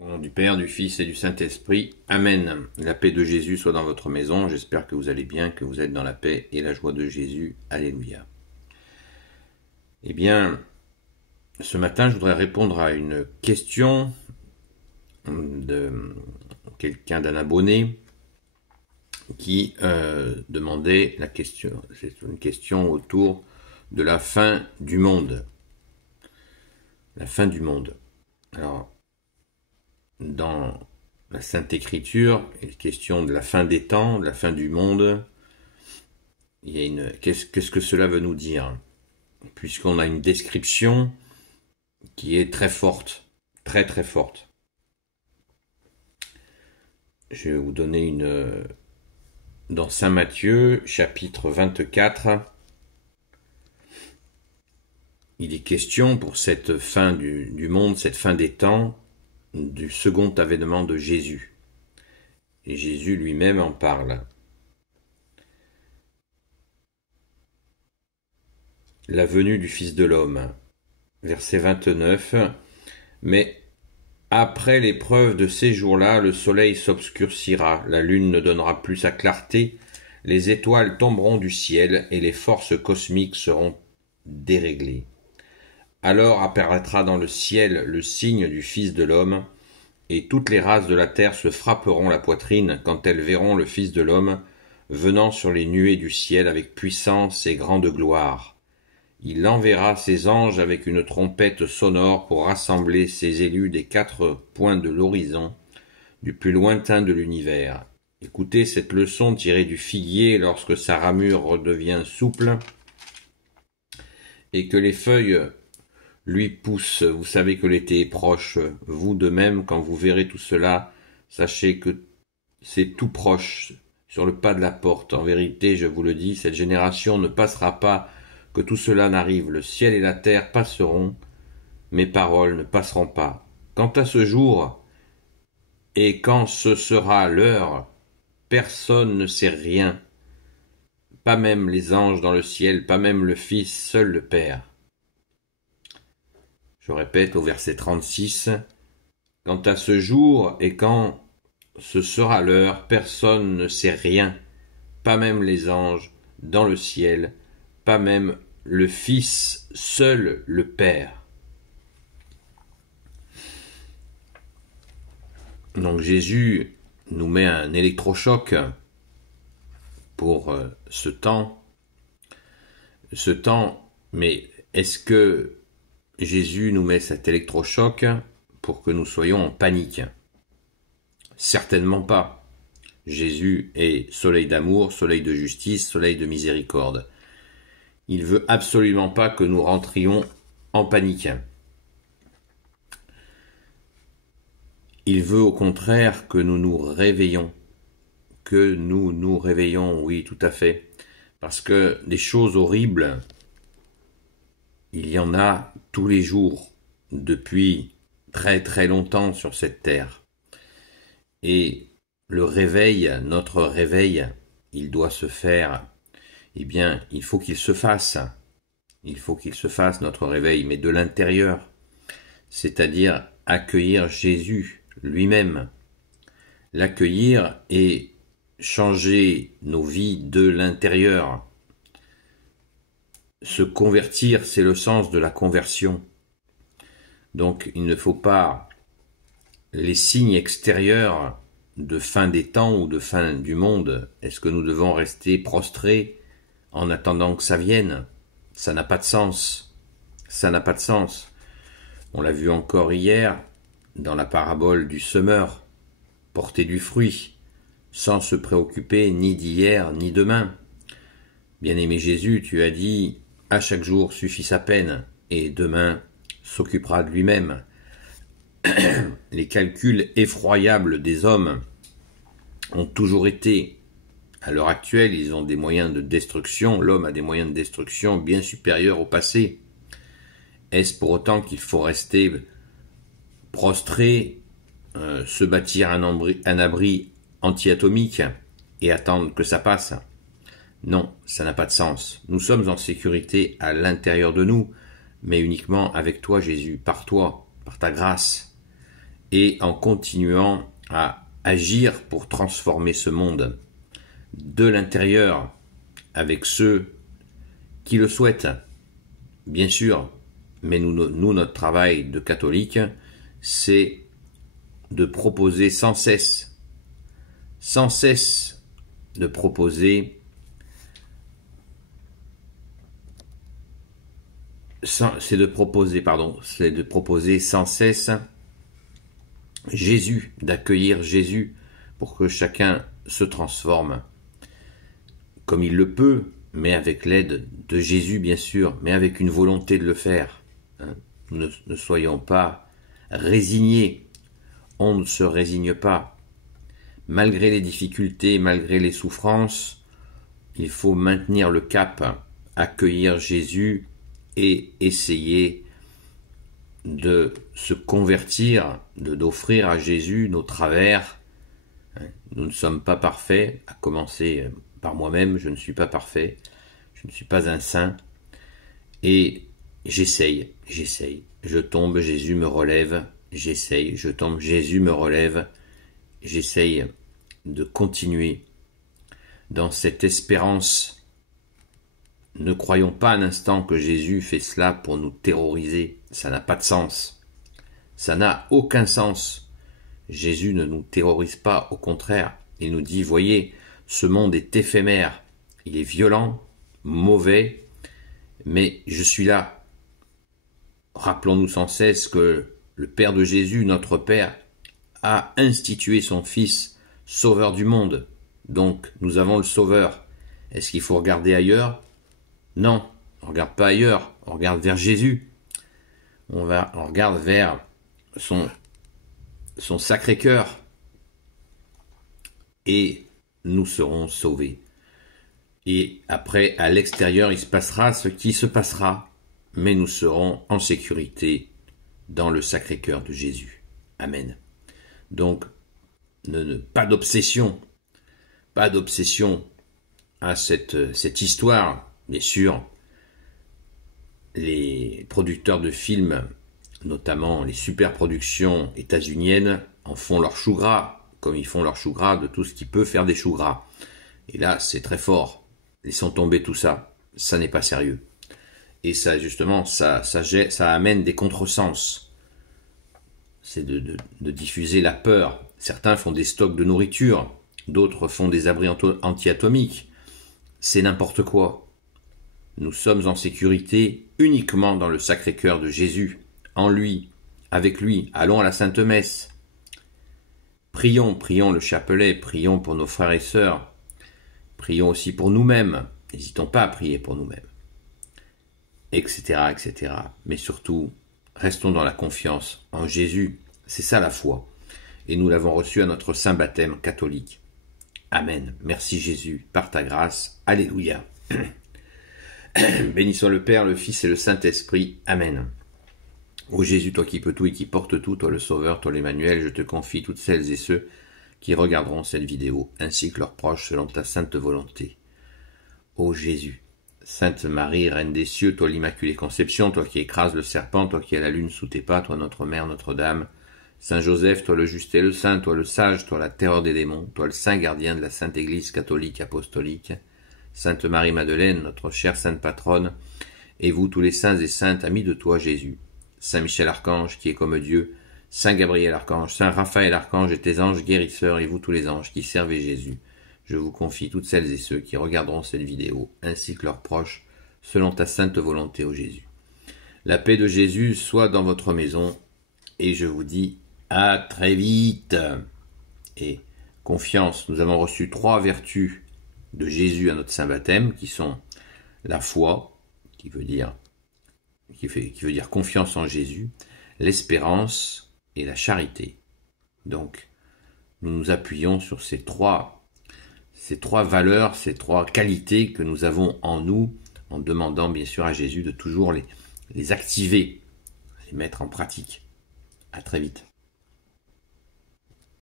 Au nom du Père, du Fils et du Saint-Esprit. Amen. La paix de Jésus soit dans votre maison. J'espère que vous allez bien, que vous êtes dans la paix et la joie de Jésus. Alléluia. Eh bien, ce matin, je voudrais répondre à une question de d'un abonné qui demandait la question. C'est une question autour de la fin du monde. La fin du monde. Alors, dans la Sainte Écriture, il est question de la fin des temps, de la fin du monde. Il y a qu'est-ce que cela veut nous dire? Puisqu'on a une description qui est très forte, très très forte. Je vais vous donner dans Saint Matthieu, chapitre 24, il est question pour cette fin du monde, cette fin des temps, du second avènement de Jésus. Et Jésus lui-même en parle. La venue du Fils de l'homme. Verset 29. Mais après l'épreuve de ces jours-là, le soleil s'obscurcira, la lune ne donnera plus sa clarté, les étoiles tomberont du ciel et les forces cosmiques seront déréglées. Alors apparaîtra dans le ciel le signe du Fils de l'homme, et toutes les races de la terre se frapperont la poitrine quand elles verront le Fils de l'homme venant sur les nuées du ciel avec puissance et grande gloire. Il enverra ses anges avec une trompette sonore pour rassembler ses élus des 4 points de l'horizon, du plus lointain de l'univers. Écoutez cette leçon tirée du figuier lorsque sa ramure redevient souple et que les feuilles lui poussent. Vous savez que l'été est proche. Vous de même, quand vous verrez tout cela, sachez que c'est tout proche, sur le pas de la porte. En vérité, je vous le dis, cette génération ne passera pas que tout cela n'arrive. Le ciel et la terre passeront, mes paroles ne passeront pas. Quant à ce jour, et quand ce sera l'heure, personne ne sait rien, pas même les anges dans le ciel, pas même le Fils, seul le Père. Je répète au verset 36, « Quant à ce jour et quand ce sera l'heure, personne ne sait rien, pas même les anges dans le ciel, pas même le Fils, seul le Père. » Donc Jésus nous met un électrochoc pour ce temps, mais est-ce que Jésus nous met cet électrochoc pour que nous soyons en panique? Certainement pas. Jésus est soleil d'amour, soleil de justice, soleil de miséricorde. Il veut absolument pas que nous rentrions en panique. Il veut au contraire que nous nous réveillons. Oui, tout à fait. Parce que des choses horribles, il y en a tous les jours, depuis très très longtemps sur cette terre. Et le réveil, notre réveil, il doit se faire, eh bien, il faut qu'il se fasse. Il faut qu'il se fasse, notre réveil, mais de l'intérieur. C'est-à-dire accueillir Jésus lui-même. L'accueillir et changer nos vies de l'intérieur. Se convertir, c'est le sens de la conversion. Donc, il ne faut pas les signes extérieurs de fin des temps ou de fin du monde. Est-ce que nous devons rester prostrés en attendant que ça vienne? Ça n'a pas de sens. Ça n'a pas de sens. On l'a vu encore hier dans la parabole du semeur, porter du fruit, sans se préoccuper ni d'hier ni demain. Bien-aimé Jésus, tu as dit « À chaque jour suffit sa peine, et demain s'occupera de lui-même. » Les calculs effroyables des hommes ont toujours été. À l'heure actuelle, ils ont des moyens de destruction. L'homme a des moyens de destruction bien supérieurs au passé. Est-ce pour autant qu'il faut rester prostré, se bâtir un abri anti-atomique et attendre que ça passe? Non, ça n'a pas de sens. Nous sommes en sécurité à l'intérieur de nous, mais uniquement avec toi, Jésus, par toi, par ta grâce. et en continuant à agir pour transformer ce monde de l'intérieur avec ceux qui le souhaitent, bien sûr. Mais nous, notre travail de catholique, c'est de proposer sans cesse de proposer, c'est de proposer sans cesse Jésus, d'accueillir Jésus pour que chacun se transforme comme il le peut, mais avec l'aide de Jésus bien sûr, mais avec une volonté de le faire. Ne soyons pas résignés, on ne se résigne pas. Malgré les difficultés, malgré les souffrances, il faut maintenir le cap, accueillir Jésus et essayer de se convertir, d'offrir à Jésus nos travers. Nous ne sommes pas parfaits, à commencer par moi-même, je ne suis pas parfait, je ne suis pas un saint, et j'essaye, je tombe, Jésus me relève, j'essaye, je tombe, Jésus me relève, j'essaye de continuer dans cette espérance. Ne croyons pas un instant que Jésus fait cela pour nous terroriser, ça n'a pas de sens, ça n'a aucun sens. Jésus ne nous terrorise pas, au contraire, il nous dit, voyez, ce monde est éphémère, il est violent, mauvais, mais je suis là. Rappelons-nous sans cesse que le Père de Jésus, notre Père, a institué son Fils, Sauveur du monde. Donc, nous avons le Sauveur. Est-ce qu'il faut regarder ailleurs? Non, on ne regarde pas ailleurs, on regarde vers Jésus. On regarde vers son Sacré-Cœur. Et nous serons sauvés. Et après, à l'extérieur, il se passera ce qui se passera, mais nous serons en sécurité dans le Sacré-Cœur de Jésus. Amen. Donc, pas d'obsession à cette histoire. Bien sûr, les producteurs de films, notamment les superproductions états-uniennes, en font leur chou gras, comme ils font leur chou gras de tout ce qui peut faire des choux gras. Et là, c'est très fort. Laissons tomber tout ça. Ça n'est pas sérieux. Et ça, justement, ça amène des contresens. C'est de diffuser la peur. Certains font des stocks de nourriture. D'autres font des abris anti-atomiques. C'est n'importe quoi. Nous sommes en sécurité uniquement dans le Sacré-Cœur de Jésus. En lui, avec lui. Allons à la Sainte Messe. Prions le chapelet. Prions pour nos frères et sœurs. Prions aussi pour nous-mêmes. N'hésitons pas à prier pour nous-mêmes. Etc., etc. Mais surtout, restons dans la confiance en Jésus. C'est ça la foi. Et nous l'avons reçu à notre saint baptême catholique. Amen. Merci Jésus, par ta grâce. Alléluia. Béni soit le Père, le Fils et le Saint-Esprit. Amen. Ô Jésus, toi qui peux tout et qui portes tout, toi le Sauveur, toi l'Emmanuel, je te confie toutes celles et ceux qui regarderont cette vidéo, ainsi que leurs proches, selon ta sainte volonté. Ô Jésus, Sainte Marie, Reine des cieux, toi l'Immaculée Conception, toi qui écrases le serpent, toi qui as la lune sous tes pas, toi notre Mère, Notre-Dame, Saint Joseph, toi le juste et le saint, toi le sage, toi la terreur des démons, toi le saint gardien de la Sainte Église catholique apostolique, Sainte Marie-Madeleine, notre chère Sainte Patronne, et vous tous les saints et saintes, amis de toi Jésus, Saint Michel Archange, qui est comme Dieu, Saint Gabriel Archange, Saint Raphaël Archange et tes anges guérisseurs, et vous tous les anges qui servez Jésus, je vous confie toutes celles et ceux qui regarderont cette vidéo, ainsi que leurs proches, selon ta sainte volonté, ô Jésus. La paix de Jésus soit dans votre maison, et je vous dis à très vite. Et confiance, nous avons reçu 3 vertus de Jésus à notre saint baptême, qui sont la foi, qui veut dire confiance en Jésus, l'espérance et la charité. Donc, nous nous appuyons sur ces trois valeurs, ces 3 qualités que nous avons en nous, en demandant bien sûr à Jésus de toujours les activer, les mettre en pratique. À très vite.